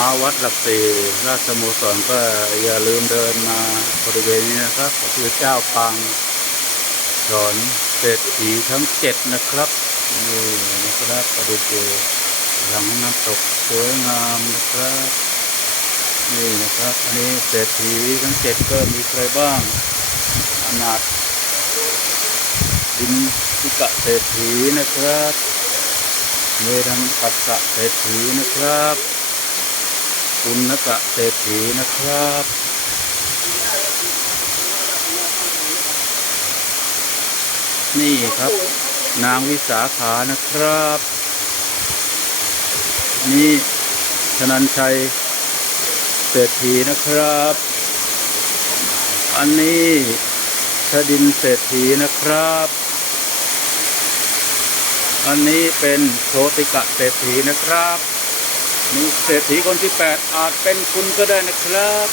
มาวัดหลักสี่ราชสโมสรก็อย่าลืมเดินมาบริเวณนี้นะครับก็คือเจ้าปังสอนเศรษฐีทั้งเจ็ดนะครับนี่นะครับก็ดูเจหลังน้ำตกสวยงามนะครับนี่นะครับ อันนี้เศรษฐีทั้งเจ็ดก็มีใครบ้างอนาถดินทิกะเศรษฐีนะครับเมรังปัสสะเศรษฐีนะครับ ปุณกะเศรษฐีนะครับ นี่ครับ นางวิสาขานะครับ นี่ธนันชัยเศรษฐีนะครับ อันนี้ชดินเศรษฐีนะครับ อันนี้เป็นโชติกะเศรษฐีนะครับ นี่เศรษฐีคนที่แปดอาจเป็นคุณก็ได้นะครับ